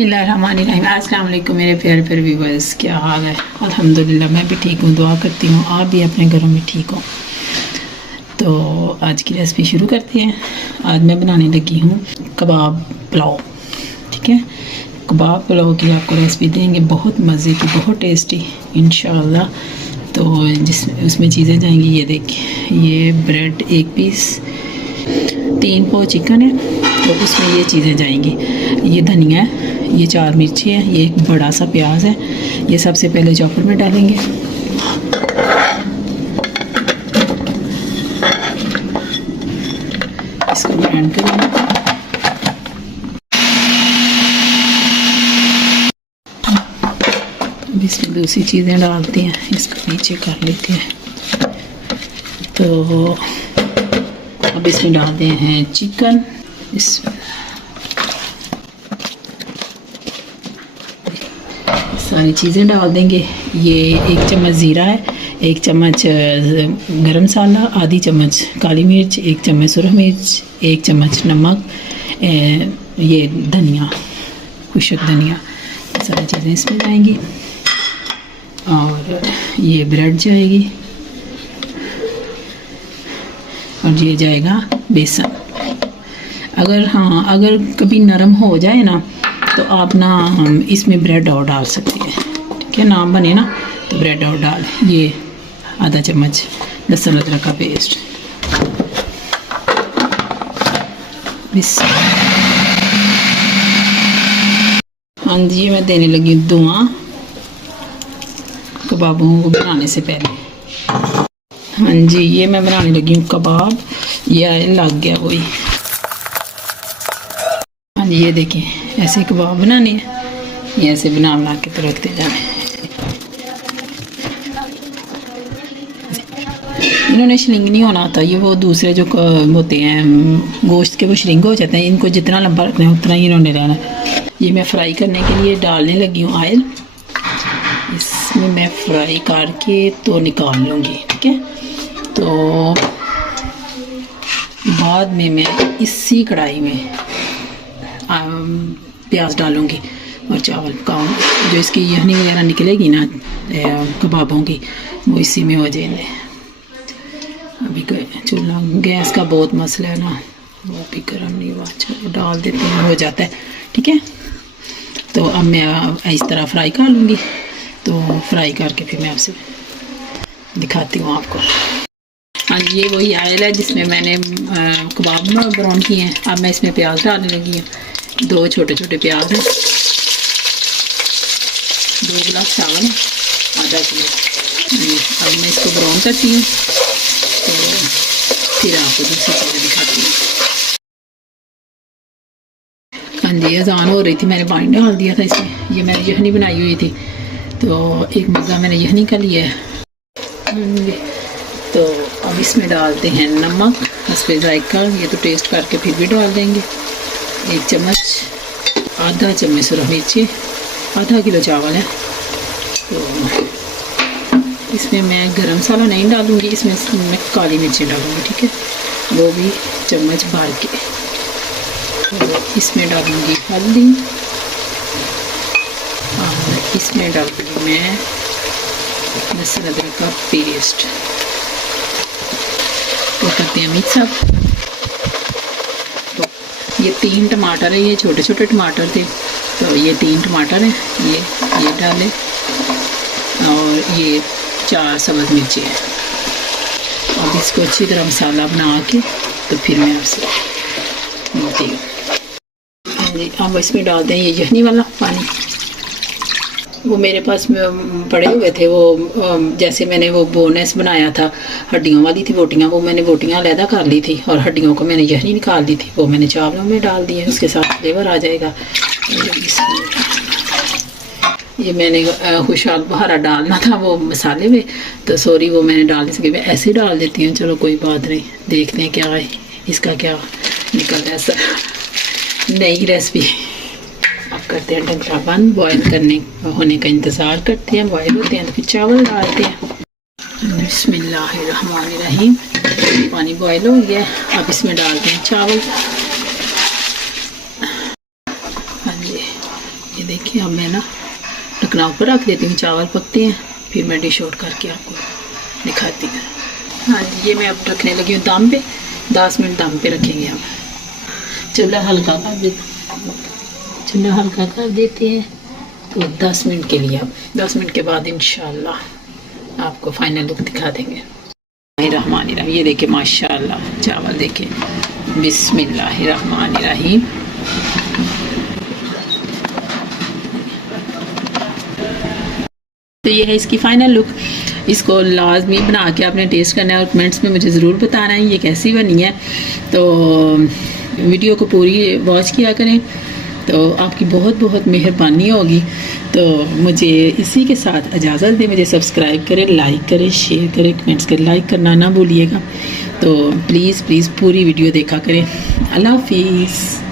बिस्मिल्लाहिर्रहमानिर्रहीम। अस्सलाम वालेकुम मेरे प्यारे प्यारे व्यूअर्स, क्या हाल है? अल्हम्दुलिल्लाह मैं भी ठीक हूँ, दुआ करती हूँ आप भी अपने घरों में ठीक हो। तो आज की रेसिपी शुरू करते हैं। आज मैं बनाने लगी हूँ कबाब पुलाव। ठीक है, कबाब पुलाव की आपको रेसिपी देंगे, बहुत मज़े की, बहुत टेस्टी इंशाअल्लाह। तो उसमें चीज़ें जाएंगी, ये देखिए, ये ब्रेड 1 पीस, 3 पाव चिकन है, तो उसमें ये चीज़ें जाएंगी। ये धनिया है, ये 4 मिर्ची है, ये एक बड़ा सा प्याज है। ये सबसे पहले चॉपर में डालेंगे। इसको ग्राइंड करेंगे। अब इसमें दूसरी चीज़ें डालते हैं, इसको नीचे कर लेते हैं। तो अब इसमें डालते हैं चिकन। इस सारी चीज़ें डाल देंगे। ये 1 चम्मच ज़ीरा है, 1 चम्मच गरम मसाला, आधी चम्मच काली मिर्च, 1 चम्मच सुरख मिर्च, 1 चम्मच नमक, ये धनिया, खुशक धनिया, सारी चीज़ें इसमें जाएंगी। और ये ब्रेड जाएगी, और ये जाएगा बेसन। अगर कभी नरम हो जाए ना, तो आप ना इसमें ब्रेड और डाल सकते हैं। ठीक है, ना बने ना तो ब्रेड और डाल। ये आधा चम्मच लहसुन अदरक का पेस्ट। हाँ जी, मैं देने लगी हूँ धुआं कबाबों को बनाने से पहले। हाँ जी, ये मैं बनाने लगी हूँ कबाब। ये लग गया वही। हाँ जी, ये देखिए, ऐसे कबाब बनाने हैं। ये ऐसे बना के तो रखते जाने। इन्होंने श्रिंक नहीं होना था, ये वो दूसरे जो होते हैं गोश्त के, वो श्रिंक हो जाते हैं। इनको जितना लंबा रखना है उतना ही इन्होंने रहना है। ये मैं फ्राई करने के लिए डालने लगी हूँ ऑयल। इसमें मैं फ्राई करके तो निकाल लूँगी। ठीक है, तो बाद में मैं इसी कढ़ाई में प्याज डालूँगी और चावल पकाऊँगी। जो इसकी यखनी वगैरह निकलेगी ना कबाबों की, वो इसी में हो जाएंगे। अभी चूल्हा गैस का बहुत मसला है ना, वो भी गर्म नहीं हुआ। चलो डाल देते हैं, हो जाता है। ठीक है, तो अब मैं इस तरह फ्राई कर लूँगी। तो फ्राई करके फिर मैं आपसे दिखाती हूँ आपको। हाँ, ये वही ऑयल है जिसमें मैंने कबाब ब्राउन किए हैं। अब मैं इसमें प्याज डालने लगी हूँ। 2 छोटे छोटे प्याज हैं, 2 गिलास चावल है, आधा किलो। अब मैं इसको ब्राउन करती हूँ, तो फिर आपको दूसरी चीज़ें दिखाती हूँ। हाँ जी, अजान हो रही थी, मैंने पानी डाल दिया था इसमें। ये मैंने यखनी बनाई हुई थी, तो एक मग्गा मैंने यखनी का लिया है। तो अब इसमें डालते हैं नमक, हस्बे जायका। ये तो टेस्ट करके फिर भी डाल देंगे। 1 चम्मच, आधा चम्मच सुरख मिर्ची, आधा किलो चावल है। तो इसमें मैं गरम मसाला नहीं डालूँगी, इसमें मैं काली मिर्ची डालूँगी। ठीक है, वो भी चम्मच भर के। तो इसमें डालूँगी हल्दी, और इसमें डालूँगी मैं लहसुन अदरक का पेस्ट। तो करते हैं मिक्स अप। तो ये 3 टमाटर है, ये छोटे छोटे टमाटर थे, तो ये 3 टमाटर हैं। ये डाले, और ये 4 सब्ज़ मिर्ची है। अब इसको अच्छी तरह मसाला बना के तो फिर मैं आपसे मिलती हूँ। अब इसमें डालते हैं ये यखनी वाला पानी। वो मेरे पास पड़े हुए थे, वो जैसे मैंने वो बोनस बनाया था, हड्डियों वाली थी बोटियाँ, वो मैंने बोटियाँ अलहदा कर ली थी, और हड्डियों को मैंने यखनी निकाल दी थी। वो मैंने चावलों में डाल दिया, उसके साथ फ्लेवर आ जाएगा। ये मैंने खुशहाल बहारा डालना था वो मसाले में, तो सॉरी वो मैंने डाल नहीं सकी। मैं ऐसे डाल देती हूँ, चलो कोई बात नहीं। देखते हैं क्या है इसका, क्या निकलता है। सर नई रेसिपी। अब करते हैं ढक्कन बंद, बॉयल करने होने का इंतज़ार करते हैं। बॉयल होते हैं तो फिर चावल डालते हैं। बिस्मिल्लाहिर्रहमानिर्रहीम। पानी बॉयल हो गया, अब इसमें डालते हैं चावल। हाँ जी, देखिए अब मैं ना ढकना ऊपर रख देती हूँ, चावल पकते हैं, फिर मैं डिश आउट करके आपको दिखाती हूँ। हाँ जी, ये मैं अब रखने लगी हूँ दम पे, 10 मिनट दम पे रखेंगे हम। चूल्हा हल्का कर देते हैं तो 10 मिनट के लिए। अब 10 मिनट के बाद इंशाल्लाह आपको फाइनल लुक दिखा देंगे। रहमानिर्रहीम, ये देखिए माशाल्लाह चावल देखिए, बिस्मिल्लाहिर्रहमानिर्रहीम। तो ये है इसकी फ़ाइनल लुक। इसको लाजमी बना के आपने टेस्ट करना है और कमेंट्स में मुझे ज़रूर बताना है ये कैसी बनी है। तो वीडियो को पूरी वॉच किया करें तो आपकी बहुत बहुत मेहरबानी होगी। तो मुझे इसी के साथ इजाज़त दें, मुझे सब्सक्राइब करें, लाइक करें, शेयर करें, कमेंट्स करें, लाइक करना ना भूलिएगा। तो प्लीज़ पूरी वीडियो देखा करें। अल्लाह हाफिज़।